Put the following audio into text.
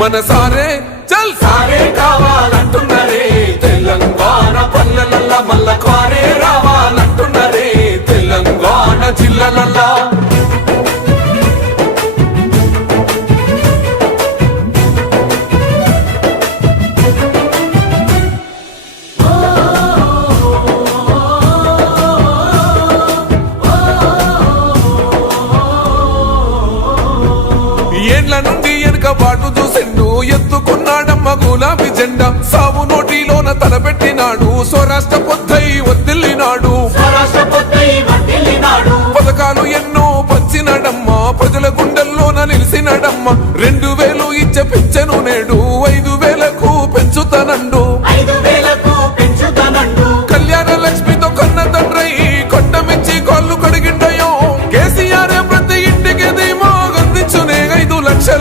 మన సారే చల్ సారే కావాలంటున్నరే తెలంగాణ పల్లెలల్లా మల్ల కారే రావాలంటున్నరే తెలంగాణ జిల్లాలల్లా ఏండ్ల నుండి వెనుకబాటు చూసిండు ఎత్తుకున్నాడమ్మ గులాబీ జెండా సావు నోటిలోన తలపెట్టినాడు స్వరాష్ట్ర పొద్దై వదిలినాడు పథకాలు ఎన్నో పంచినాడమ్మ ప్రజల గుండెల్లోన నిలిచినాడమ్మ 2000 ఇచ్చ పిచ్చను నేడు